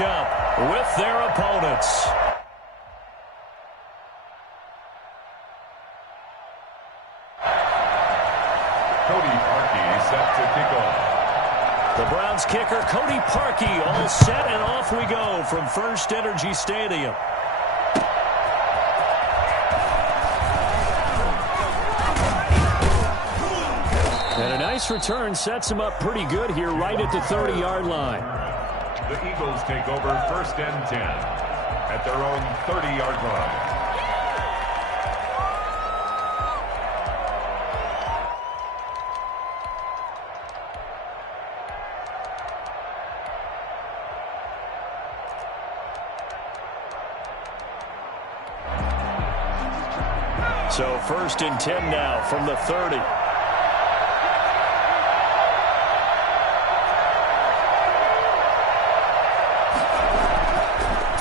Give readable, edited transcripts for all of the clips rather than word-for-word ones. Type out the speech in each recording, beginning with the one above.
Up with their opponents. Cody Parkey set to kick off. The Browns kicker, Cody Parkey, all set, and off we go from First Energy Stadium. And a nice return sets him up pretty good here right at the 30-yard line. The Eagles take over 1st and 10 at their own 30-yard line. So 1st and 10 now from the 30.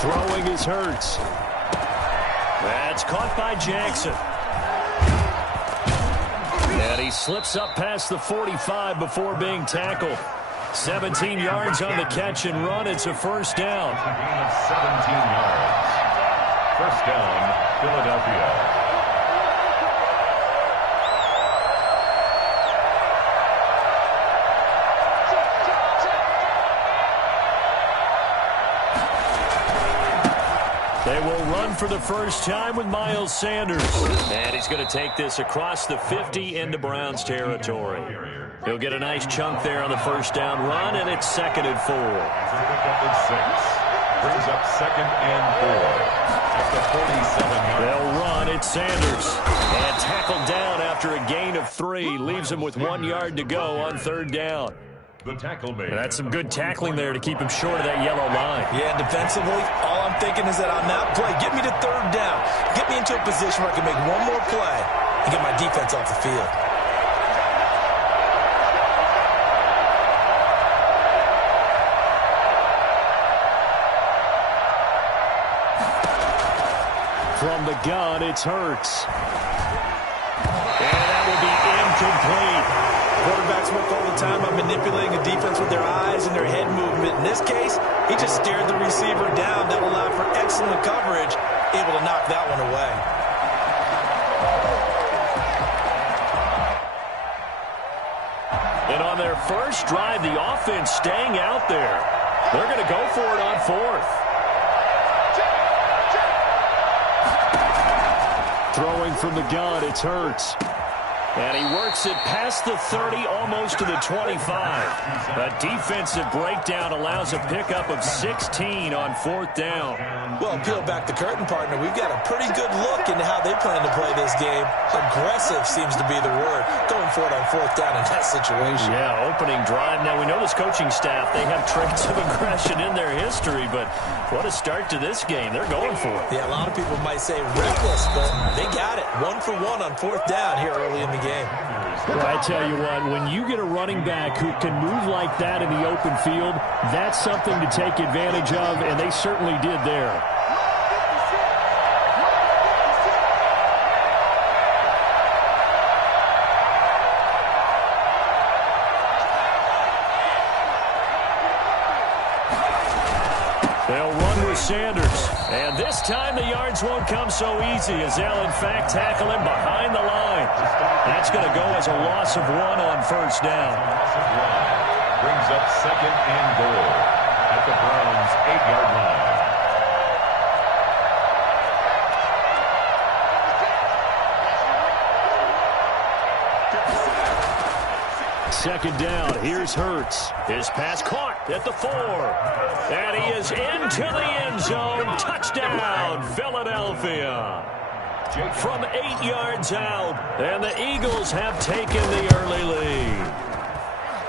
Throwing is Hurts. That's caught by Jackson. And he slips up past the 45 before being tackled. 17 yards on the catch and run. It's a first down. A gain of 17 yards. First down, Philadelphia. They will run for the first time with Miles Sanders. And he's going to take this across the 50 into Browns territory. He'll get a nice chunk there on the first down run, and it's 2nd and 4. Brings up 2nd and 4 at the 47-yard line. They'll run. It's Sanders. And tackled down after a gain of 3. Leaves him with 1 yard to go on 3rd down. The tackle made. That's some good tackling there to keep him short of that yellow line. Yeah, defensively, all I'm thinking is that on that play, get me to 3rd down. Get me into a position where I can make one more play and get my defense off the field. From the gun, it's Hurts. And that will be incomplete. Quarterbacks work all the time on manipulating a defense with their eyes and their head movement. In this case, he just stared the receiver down. That allowed for excellent coverage, able to knock that one away. And on their first drive, the offense staying out there. They're going to go for it on 4th. Throwing from the gun, it's Hurts. And he works it past the 30, almost to the 25. A defensive breakdown allows a pickup of 16 on 4th down. Well, peel back the curtain, partner. We've got a pretty good look into how they plan to play this game. Aggressive seems to be the word. Going for it on 4th down in that situation. Yeah, opening drive. Now, we know this coaching staff, they have traits of aggression in their history, but what a start to this game. They're going for it. Yeah, a lot of people might say reckless, but they got it. 1 for 1 on 4th down here early in the game. Well, I tell you what, when you get a running back who can move like that in the open field, that's something to take advantage of, and they certainly did there. They'll run with Sanders. And this time the yards won't come so easy as they'll, in fact, tackle him behind the line. That's going to go as a loss of 1 on 1st down. Brings up 2nd and goal at the Browns' 8-yard line. Second down, here's Hurts. His pass caught at the 4. And he is into the end zone. Touchdown, Philadelphia. From 8 yards out, and the Eagles have taken the early lead.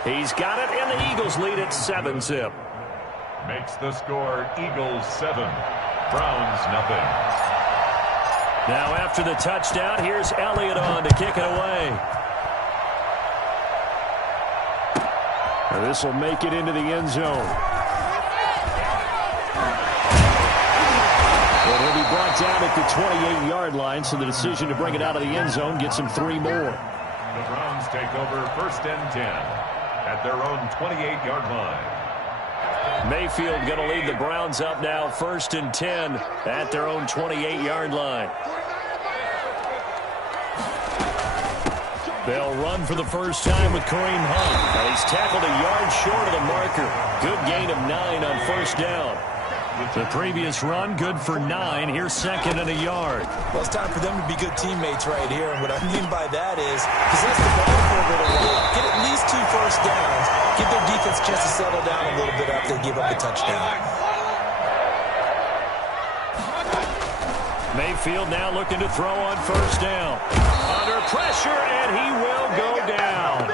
He's got it, and the Eagles lead at 7-zip. Makes the score Eagles 7, Browns nothing. Now after the touchdown, here's Elliott on to kick it away. This will make it into the end zone. And he'll be brought down at the 28-yard line, so the decision to bring it out of the end zone gets him 3 more. The Browns take over 1st and 10 at their own 28-yard line. Mayfield going to lead the Browns up now 1st and 10 at their own 28-yard line. They'll run for the first time with Kareem Hunt. And he's tackled a yard short of the marker. Good gain of 9 on 1st down. The previous run, good for 9. Here's 2nd and a yard. Well, it's time for them to be good teammates right here. And what I mean by that is possess the ball for a little while. Get at least 2 first downs. Give their defense a chance to settle down a little bit after they give up the touchdown. Mayfield now looking to throw on 1st down. Under pressure, and he will go down.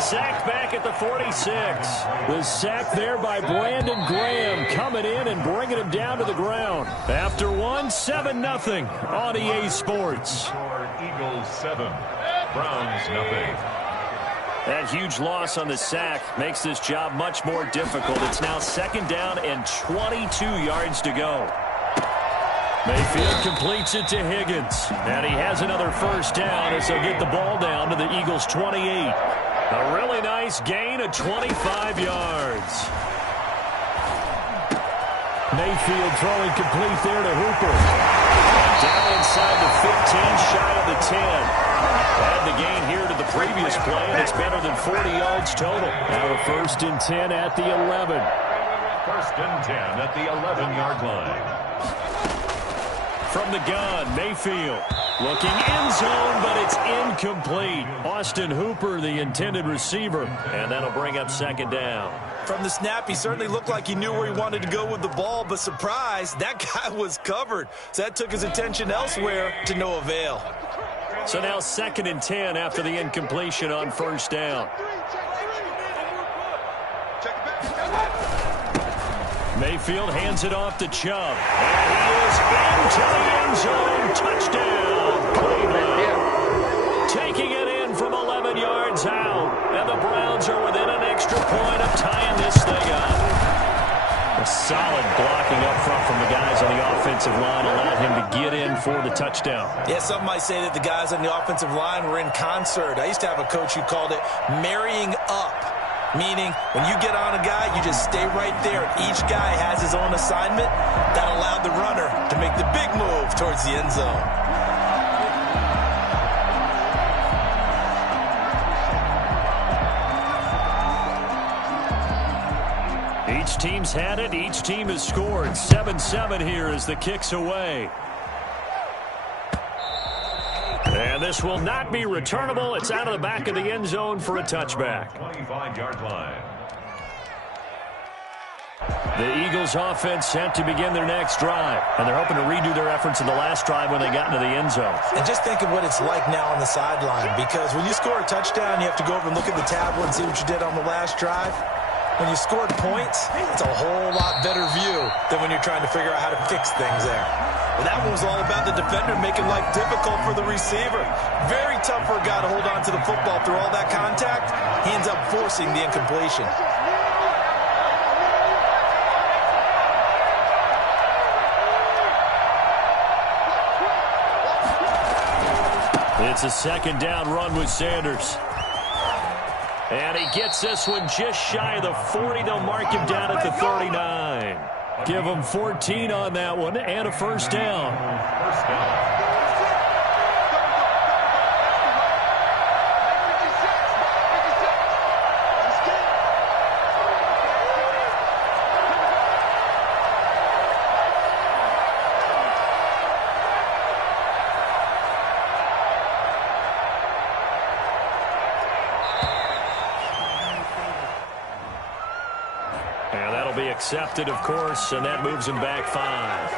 Sacked back at the 46. The sack there by Brandon Graham coming in and bringing him down to the ground. After 1, 7-0 on EA Sports. Eagles 7, Browns nothing. That huge loss on the sack makes this job much more difficult. It's now 2nd down and 22 yards to go. Mayfield completes it to Higgins. And he has another 1st down as they'll get the ball down to the Eagles' 28. A really nice gain of 25 yards. Mayfield throwing complete there to Hooper. Down inside the 15, shy of the 10. Add the gain here to the previous play, and it's better than 40 yards total. Now a 1st and 10 at the 11. 1st and 10 at the 11-yard line. From the gun, Mayfield looking end zone, but it's incomplete. Austin Hooper, the intended receiver, and that'll bring up 2nd down. From the snap, he certainly looked like he knew where he wanted to go with the ball, but surprise, that guy was covered. So that took his attention elsewhere to no avail. So now 2nd and 10 after the incompletion on 1st down. Mayfield hands it off to Chubb. And he is into the end zone. Touchdown, Cleveland. Taking it in from 11 yards out. And the Browns are within an extra point of tying this thing up. A solid blocking up front from the guys on the offensive line allowed him to get in for the touchdown. Yeah, some might say that the guys on the offensive line were in concert. I used to have a coach who called it marrying up. Meaning, when you get on a guy, you just stay right there. Each guy has his own assignment. That allowed the runner to make the big move towards the end zone. Each team's had it. Each team has scored. 7-7 here as the kick's away. And this will not be returnable. It's out of the back of the end zone for a touchback. 25-yard line. The Eagles offense set to begin their next drive. And they're hoping to redo their efforts in the last drive when they got into the end zone. And just think of what it's like now on the sideline. Because when you score a touchdown, you have to go over and look at the tablet and see what you did on the last drive. When you scored points, it's a whole lot better view than when you're trying to figure out how to fix things there. Well, that one was all about the defender making life difficult for the receiver. Very tough for a guy to hold on to the football through all that contact. He ends up forcing the incompletion. It's a 2nd down run with Sanders. And he gets this one just shy of the 40. They'll mark him down at the 39. Give him 14 on that one and a 1st down. 1st down. And that'll be accepted, of course, and that moves him back 5.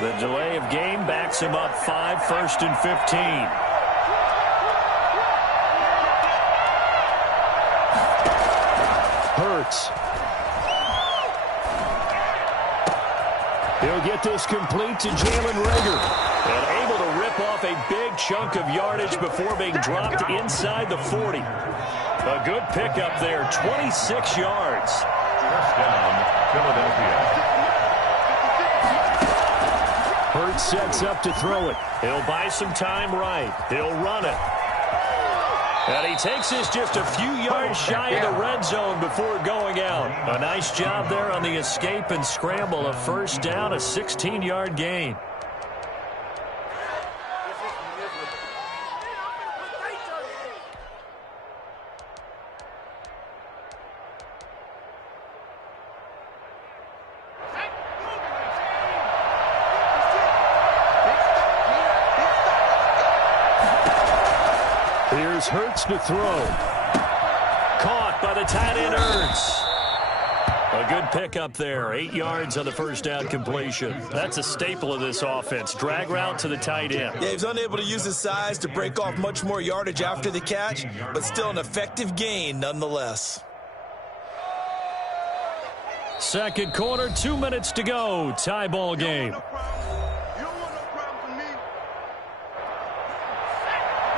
The delay of game backs him up 5, 1st and 15. Hurts. He'll get this complete to Jalen Reagor. And able to rip off a big chunk of yardage before being dropped inside the 40. A good pickup there, 26 yards. 1st down, Philadelphia. Hurts sets up to throw it. He'll buy some time right. He'll run it. And he takes this just a few yards shy of the red zone before going out. A nice job there on the escape and scramble. A first down, a 16-yard gain. Here's Hurts to throw. Caught by the tight end, Hurts. A good pickup there. 8 yards on the first down completion. That's a staple of this offense. Drag route to the tight end. Yeah, he's unable to use his size to break off much more yardage after the catch, but still an effective gain nonetheless. Second quarter, 2 minutes to go. Tie ball game.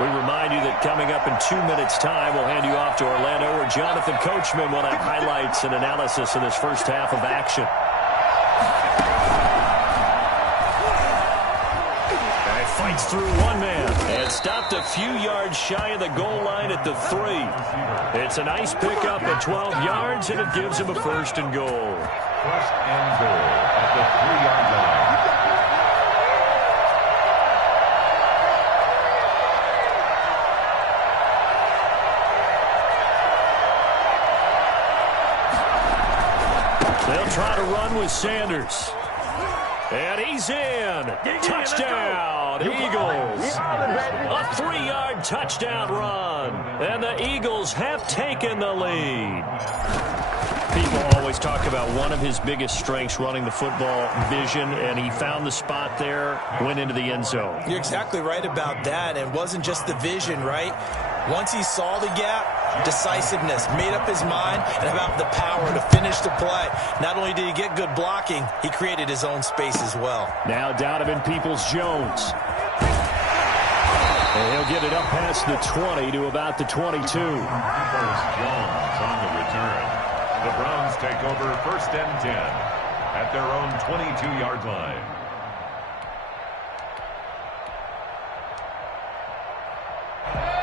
We remind you that coming up in 2 minutes' time, we'll hand you off to Orlando, where Jonathan Coachman will have highlights and analysis of this first half of action. And he fights through one man and stopped a few yards shy of the goal line at the 3. It's a nice pickup at 12 yards, and it gives him a first and goal. First and goal at the 3-yard line. They'll try to run with Sanders. And he's in. Touchdown, Eagles. A 3-yard touchdown run. And the Eagles have taken the lead. People always talk about one of his biggest strengths, running the football, vision, and he found the spot there, went into the end zone. You're exactly right about that. And it wasn't just the vision, right? Once he saw the gap, decisiveness, made up his mind, and about the power to finish the play. Not only did he get good blocking, he created his own space as well. Now Donovan Peoples-Jones. And he'll get it up past the 20 to about the 22. Peoples-Jones on the return. The Browns take over first and 10 at their own 22-yard line.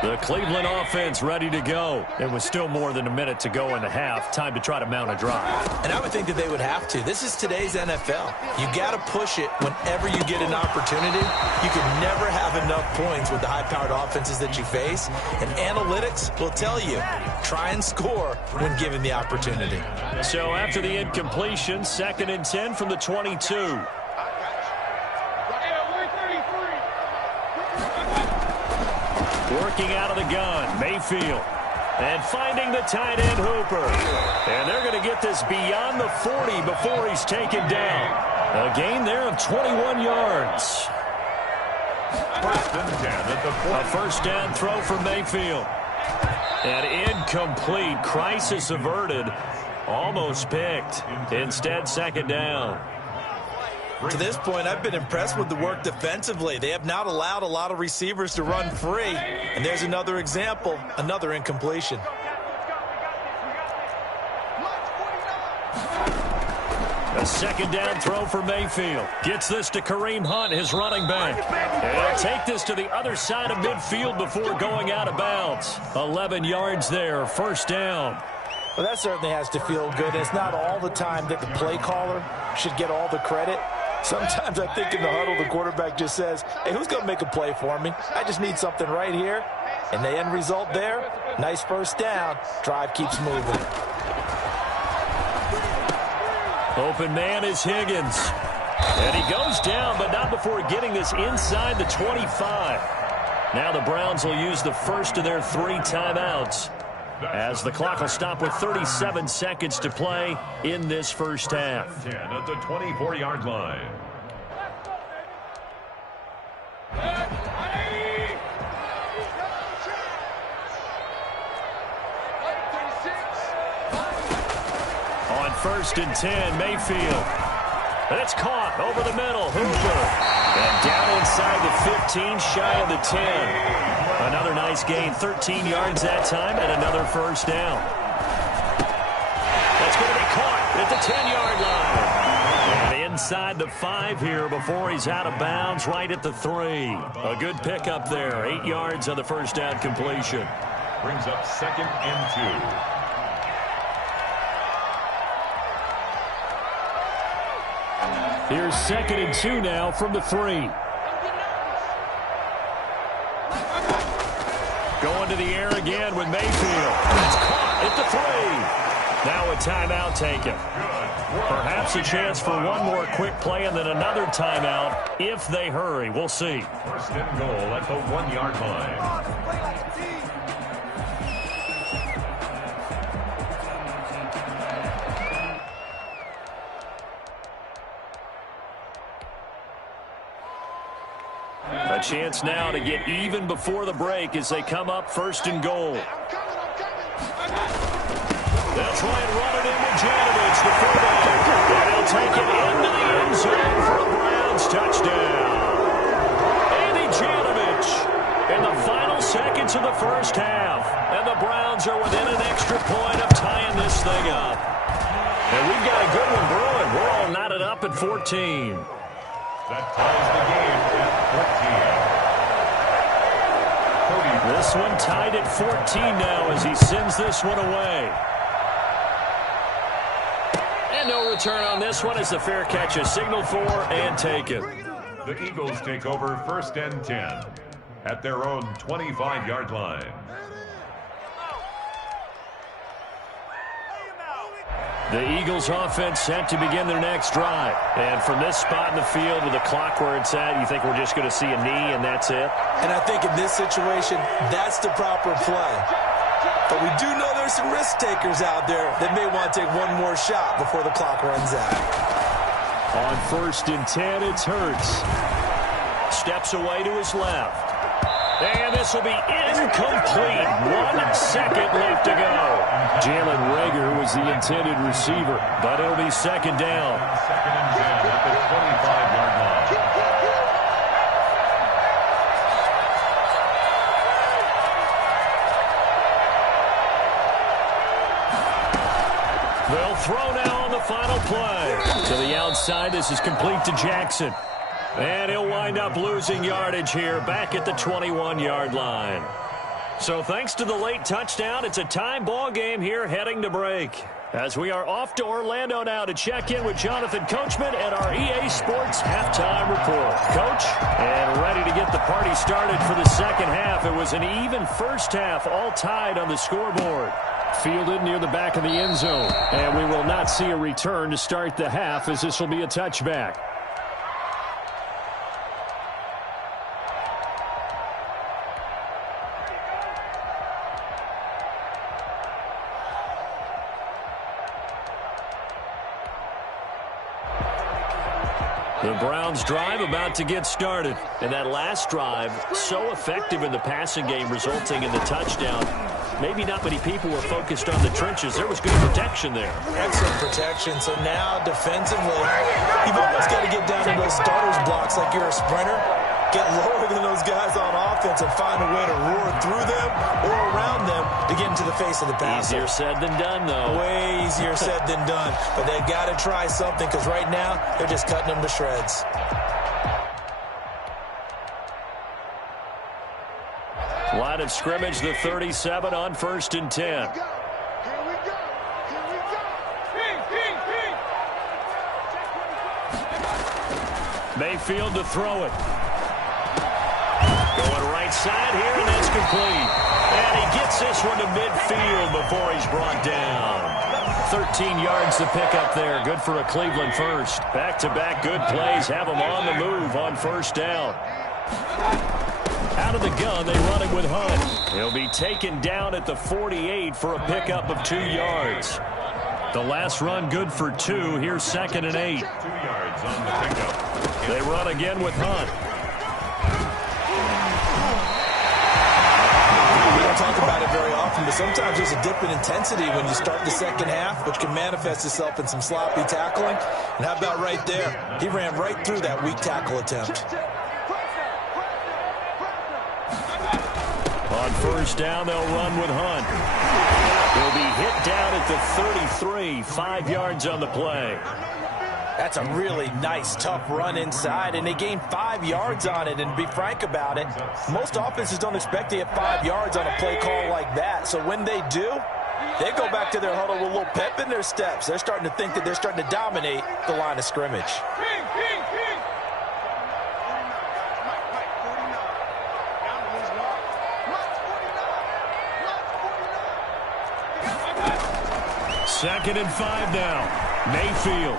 The Cleveland offense ready to go. It was still more than a minute to go in the half. Time to try to mount a drive. And I would think that they would have to. This is today's NFL. You got to push it whenever you get an opportunity. You can never have enough points with the high-powered offenses that you face. And analytics will tell you, try and score when given the opportunity. So after the incompletion, 2nd and 10 from the 22. Working out of the gun, Mayfield. And finding the tight end, Hooper. And they're going to get this beyond the 40 before he's taken down. A gain there of 21 yards. First and 10 at the 40. A first down throw for Mayfield. And incomplete. Crisis averted. Almost picked. Instead, 2nd down. To this point, I've been impressed with the work defensively. They have not allowed a lot of receivers to run free. And there's another example, another incompletion. A 2nd down throw for Mayfield. Gets this to Kareem Hunt, his running back. And he'll take this to the other side of midfield before going out of bounds. 11 yards there, first down. Well, that certainly has to feel good. It's not all the time that the play caller should get all the credit. Sometimes I think in the huddle, the quarterback just says, hey, who's going to make a play for me? I just need something right here. And the end result there, nice first down. Drive keeps moving. Open man is Higgins. And he goes down, but not before getting this inside the 25. Now the Browns will use the first of their 3 timeouts, as the clock will stop with 37 seconds to play in this first half. 10 at the 24-yard line. On 1st and 10, Mayfield. That's caught over the middle. Hooper. And down inside the 15, shy of the 10. Another nice gain, 13 yards that time, and another first down. That's going to be caught at the 10-yard line. And inside the 5 here before he's out of bounds, right at the 3. A good pickup there, 8 yards on the first down completion. brings up 2nd and 2. Here's 2nd and 2 now from the 3. Going to the air again with Mayfield. That's caught at the 3. Now a timeout taken. Perhaps a chance for one more quick play and then another timeout if they hurry. We'll see. 1st and goal at the 1-yard line. A chance now to get even before the break as they come up 1st and goal. They'll try and run it in with Janovich, the fullback. And they'll take it into the end zone for a Browns touchdown. Andy Janovich in the final seconds of the first half. And the Browns are within an extra point of tying this thing up. And we've got a good one brewing. We're all knotted up at 14. That ties the game at 14. This one tied at 14 now as he sends this one away. And no return on this one as the fair catch is signaled for and taken. The Eagles take over 1st and 10 at their own 25-yard line. The Eagles offense set to begin their next drive. And from this spot in the field with the clock where it's at, you think we're just going to see a knee and that's it? And I think in this situation, that's the proper play. But we do know there's some risk takers out there that may want to take one more shot before the clock runs out. On 1st and 10, it's Hurts. Steps away to his left. And this will be incomplete. 1 second left to go. Jalen Reagor was the intended receiver, but it'll be 2nd down. 2nd and 10 at the 25-yard line. They'll throw now on the final play. To the outside, this is complete to Jackson. And he'll wind up losing yardage here back at the 21-yard line. So thanks to the late touchdown, it's a time ball game here heading to break. As we are off to Orlando now to check in with Jonathan Coachman at our EA Sports Halftime Report. Coach, and ready to get the party started for the second half. It was an even first half, all tied on the scoreboard. Fielded near the back of the end zone. And we will not see a return to start the half as this will be a touchback. The Browns drive about to get started. And that last drive, so effective in the passing game, resulting in the touchdown. Maybe not many people were focused on the trenches. There was good protection there. Excellent protection. So now, defensively, you've almost got to get down to those starters blocks like you're a sprinter. Get lower than those guys on offense and find a way to roar through them or around them to get into the face of the passer. Easier said than done, though. Way easier said than done. But they've got to try something because right now they're just cutting them to shreds. Line of scrimmage, the 37 on 1st and 10. Mayfield to throw it. Going right side here, and that's complete. And he gets this one to midfield before he's brought down. 13 yards to pick up there. Good for a Cleveland first. Back-to-back good plays have them on the move on 1st down. Out of the gun, they run it with Hunt. He'll be taken down at the 48 for a pickup of 2 yards. The last run good for 2. Here's 2nd and 8. 2 yards on the pickup. They run again with Hunt. We don't talk about it very often, but sometimes there's a dip in intensity when you start the second half, which can manifest itself in some sloppy tackling. And how about right there? He ran right through that weak tackle attempt. On 1st down, they'll run with Hunt. He'll be hit down at the 33, 5 yards on the play. That's a really nice, tough run inside, and they gained 5 yards on it. And to be frank about it, most offenses don't expect to get 5 yards on a play call like that. So when they do, they go back to their huddle with a little pep in their steps. They're starting to think that they're starting to dominate the line of scrimmage. Second and 5 now. Mayfield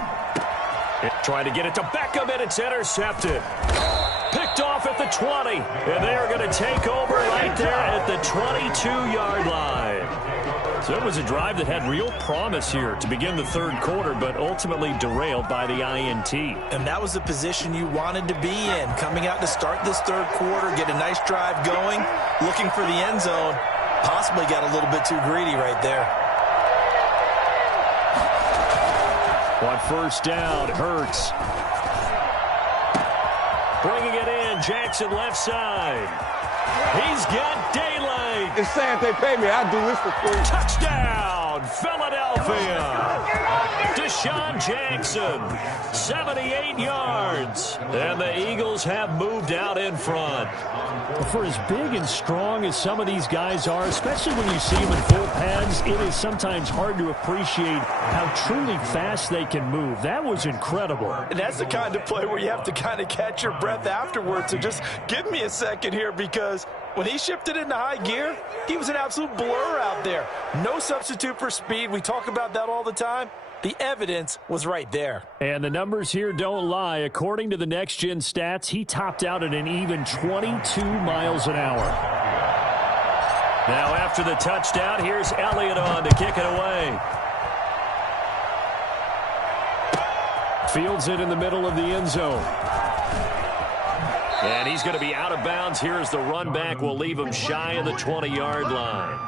trying to get it to Beckham, and it's intercepted. Picked off at the 20, and they are going to take over right there at the 22-yard line. So it was a drive that had real promise here to begin the third quarter, but ultimately derailed by the INT. And that was the position you wanted to be in, coming out to start this third quarter, get a nice drive going, looking for the end zone. Possibly got a little bit too greedy right there. On first down, Hurts. Bringing it in, Jackson left side. He's got daylight. It's saying they pay me, I'll do this for free. Touchdown, Philadelphia. Deshaun Jackson, 78 yards. And the Eagles have moved out in front. For as big and strong as some of these guys are, especially when you see them in full pads, it is sometimes hard to appreciate how truly fast they can move. That was incredible. And that's the kind of play where you have to kind of catch your breath afterwards. So just give me a second here, because when he shifted into high gear, he was an absolute blur out there. No substitute for speed. We talk about that all the time. The evidence was right there. And the numbers here don't lie. According to the next-gen stats, he topped out at an even 22 miles an hour. Now after the touchdown, here's Elliott on to kick it away. Fields it in the middle of the end zone. And he's going to be out of bounds. Here's the run back. Will leave him shy of the 20-yard line.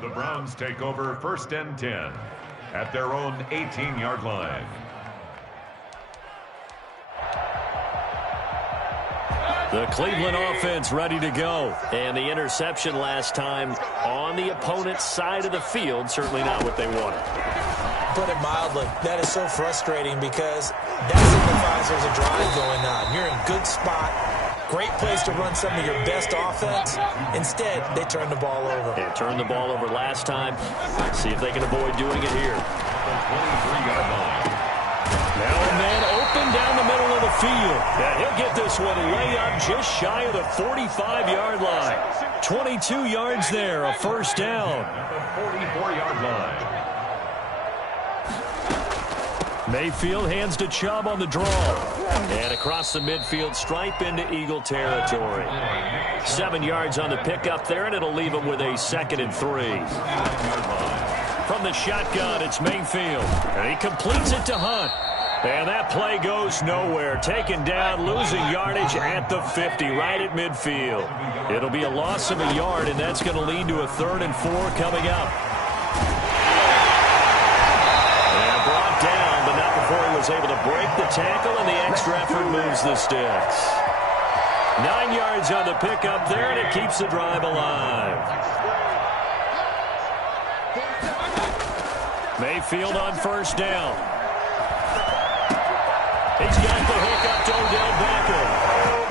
The Browns take over first and 10 at their own 18-yard line. The Cleveland offense ready to go. And the interception last time on the opponent's side of the field, certainly not what they wanted. Put it mildly, that is so frustrating, because that signifies there's a drive going on. You're in a good spot. Great place to run some of your best offense. Instead, they turn the ball over. They turned the ball over last time. See if they can avoid doing it here. Now a man open down the middle of the field. And he'll get this one way up just shy of the 45-yard line. 22 yards there, a first down. The 44-yard line. Mayfield hands to Chubb on the draw. And across the midfield stripe into Eagle territory. 7 yards on the pickup there, and it'll leave him with a 2nd and 3. From the shotgun, it's Mayfield. And he completes it to Hunt. And that play goes nowhere. Taken down, losing yardage at the 50, right at midfield. It'll be a loss of a yard, and that's going to lead to a 3rd and 4 coming up. And brought down, but not before he was able to break the tackle, and the extra effort moves the sticks. 9 yards on the pickup there, and it keeps the drive alive. Mayfield on first down. He's got the hook up to Odell Beckham.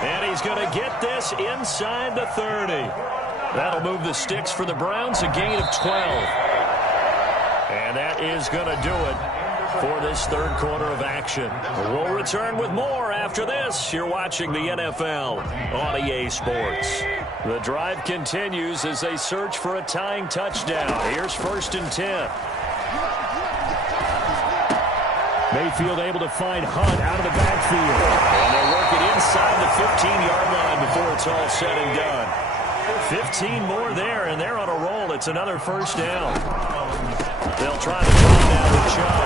And he's going to get this inside the 30. That'll move the sticks for the Browns, a gain of 12. And that is going to do it for this third quarter of action. We'll return with more after this. You're watching the NFL on EA Sports. The drive continues as they search for a tying touchdown. Here's 1st and 10. Mayfield able to find Hunt out of the backfield. And they'll work it inside the 15-yard line before it's all said and done. 15 more there, and they're on a roll. It's another first down. They'll try to turn down with Chubb.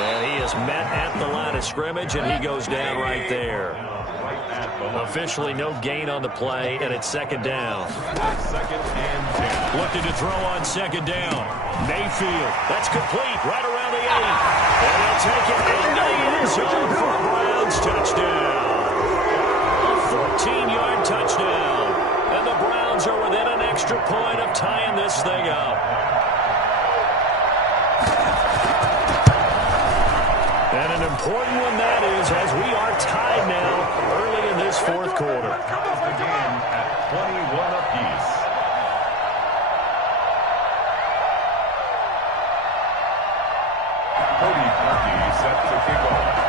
And he is met at the line of scrimmage, and he goes down right there. Officially no gain on the play, and it's 2nd down. Looking to throw on 2nd down. Mayfield, that's complete, right around the 8. And they'll take it into the end zone for a Browns touchdown. A 14-yard touchdown. And the Browns are within an extra point of tying this thing up. important one that is, as we are tied now early in this fourth quarter. The game at 21 apiece. Cody Parkey set to kick off.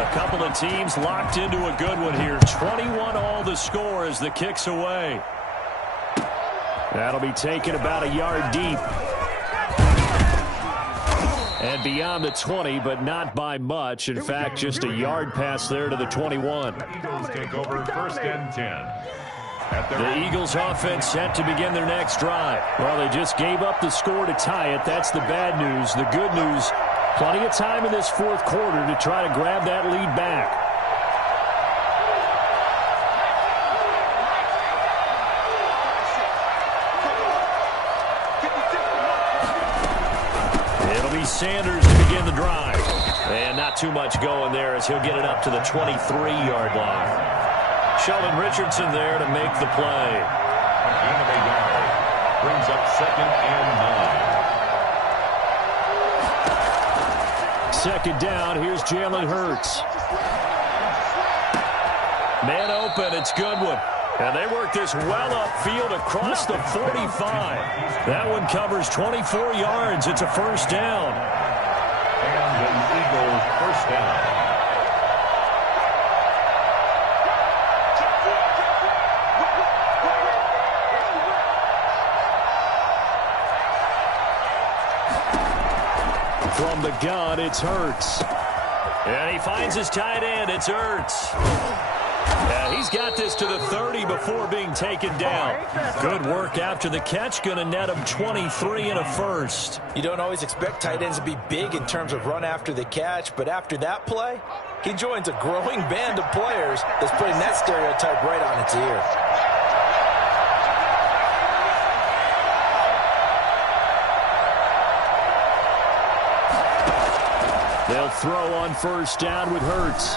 A couple of teams locked into a good one here. 21 all the score as the kick's away. That'll be taken about a yard deep. And beyond the 20, but not by much. In fact, just a yard pass there to the 21. The Eagles take over first and 10. The Eagles offense set to begin their next drive. Well, they just gave up the score to tie it. That's the bad news. The good news, plenty of time in this fourth quarter to try to grab that lead back. It'll be Sanders to begin the drive. And not too much going there as he'll get it up to the 23-yard line. Sheldon Richardson there to make the play. Gain of a yard. Brings up second and 9. Second down, here's Jalen Hurts. Man open, it's Goodwin. And they work this well upfield across the 45. That one covers 24 yards. It's a first down. And an Eagle first down. From the gun, it's Hurts. And he finds his tight end. It's Hurts. Yeah, he's got this to the 30 before being taken down. Good work after the catch. Going to net him 23 and a first. You don't always expect tight ends to be big in terms of run after the catch, but after that play, he joins a growing band of players that's putting that stereotype right on its ear. They'll throw on first down with Hurts.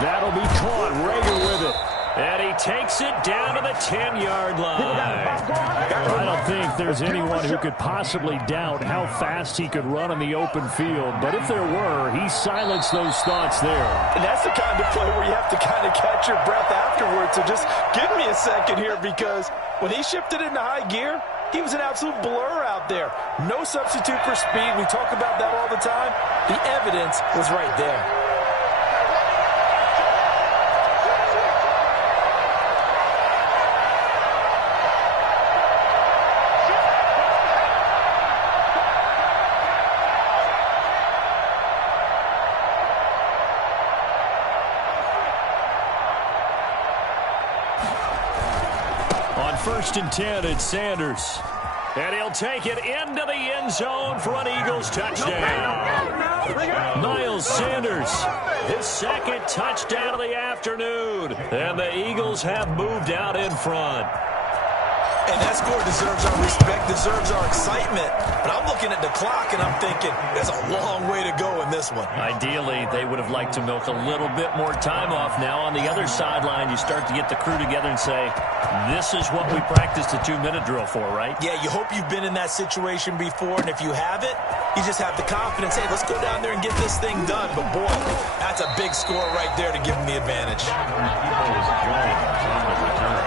That'll be caught. Rager with it. And he takes it down to the 10-yard line. I don't think there's anyone who could possibly doubt how fast he could run in the open field. But if there were, he silenced those thoughts there. And that's the kind of play where you have to kind of catch your breath afterwards. So just give me a second here, because when he shifted into high gear, he was an absolute blur out there. No substitute for speed. We talk about that all the time. The evidence was right there. On first and 10, it's Sanders. And he'll take it into the end zone for an Eagles touchdown. Miles Sanders, his second touchdown of the afternoon. And the Eagles have moved out in front. And that score deserves our respect, deserves our excitement. But I'm looking at the clock, and I'm thinking, there's a long way to go in this one. Ideally, they would have liked to milk a little bit more time off. Now, on the other sideline, you start to get the crew together and say, this is what we practiced the 2-minute drill for, right? Yeah, you hope you've been in that situation before, and if you haven't, you just have the confidence, hey, let's go down there and get this thing done. But, boy, that's a big score right there to give them the advantage. Eagles Jones on the return.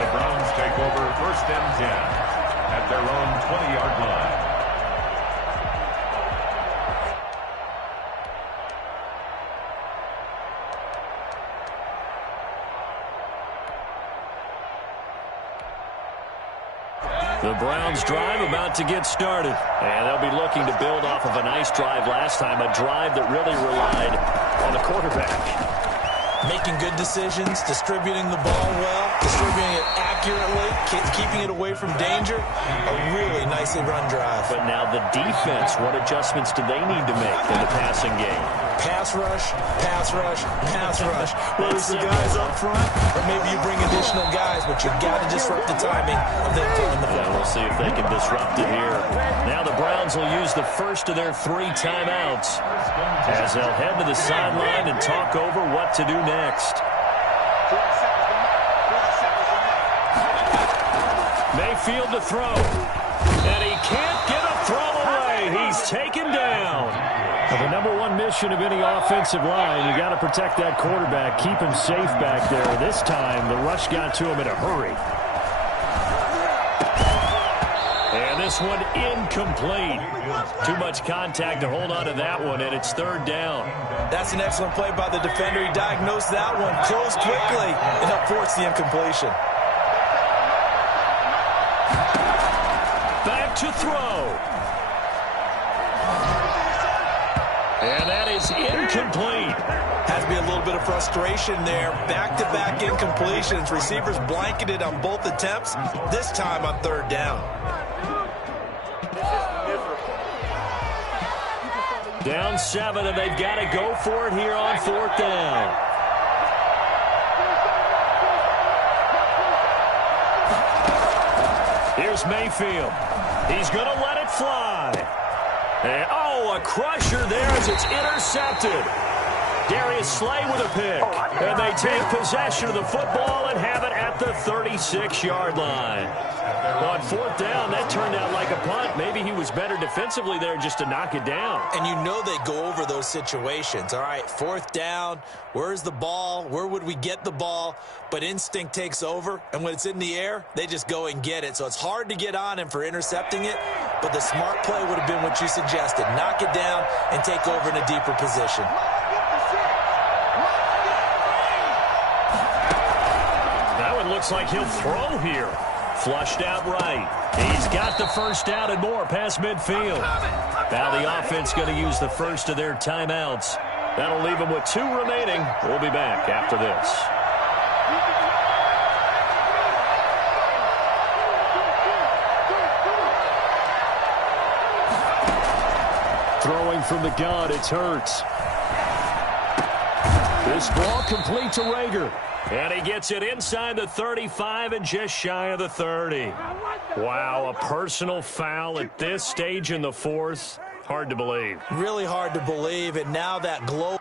The Browns take over first and 10 at their own 20-yard line. The Browns drive about to get started. And they'll be looking to build off of a nice drive last time, a drive that really relied on the quarterback. Making good decisions, distributing the ball well, distributing it accurately, keeping it away from danger. A really nicely run drive. But now the defense, what adjustments do they need to make in the passing game? Pass rush, pass rush, pass rush. Whether it's the guys up front, or maybe you bring additional guys, but you've got to disrupt the timing of them throwing the Yeah, football. we'll see if they can disrupt it here. Now the Browns will use the first of their 3 timeouts as they'll head to the sideline and talk over what to do next. Mayfield to throw. And he can't get a throw away. He's taken down. Well, the number one mission of any offensive line, you got to protect that quarterback, keep him safe back there. This time, the rush got to him in a hurry. And this one incomplete. Too much contact to hold on to that one, and it's third down. That's an excellent play by the defender. He diagnosed that one, closed quickly, and helped force the incompletion. Back to throw. And that is incomplete. Has to be a little bit of frustration there. Back-to-back incompletions. Receivers blanketed on both attempts, this time on third down. Down 7, and they've got to go for it here on fourth down. Here's Mayfield. He's going to let it fly. And, oh, a crusher there as it's intercepted. Darius Slay with a pick. And they take possession of the football and have it at the 36-yard line. On fourth down, that turned out like a punt. Maybe he was better defensively there just to knock it down. And you know they go over those situations. All right, fourth down, where's the ball? Where would we get the ball? But instinct takes over, and when it's in the air, they just go and get it. So it's hard to get on him for intercepting it, but the smart play would have been what you suggested. Knock it down and take over in a deeper position. That one looks like he'll throw here. Flushed out right. He's got the first down and more past midfield. Now the offense going to use the first of their timeouts. That'll leave them with 2 remaining. We'll be back after this. Throwing from the gun, it's Hurts. This ball complete to Rager. And he gets it inside the 35 and just shy of the 30. Wow, a personal foul at this stage in the fourth. Hard to believe. Really hard to believe, and now that glow.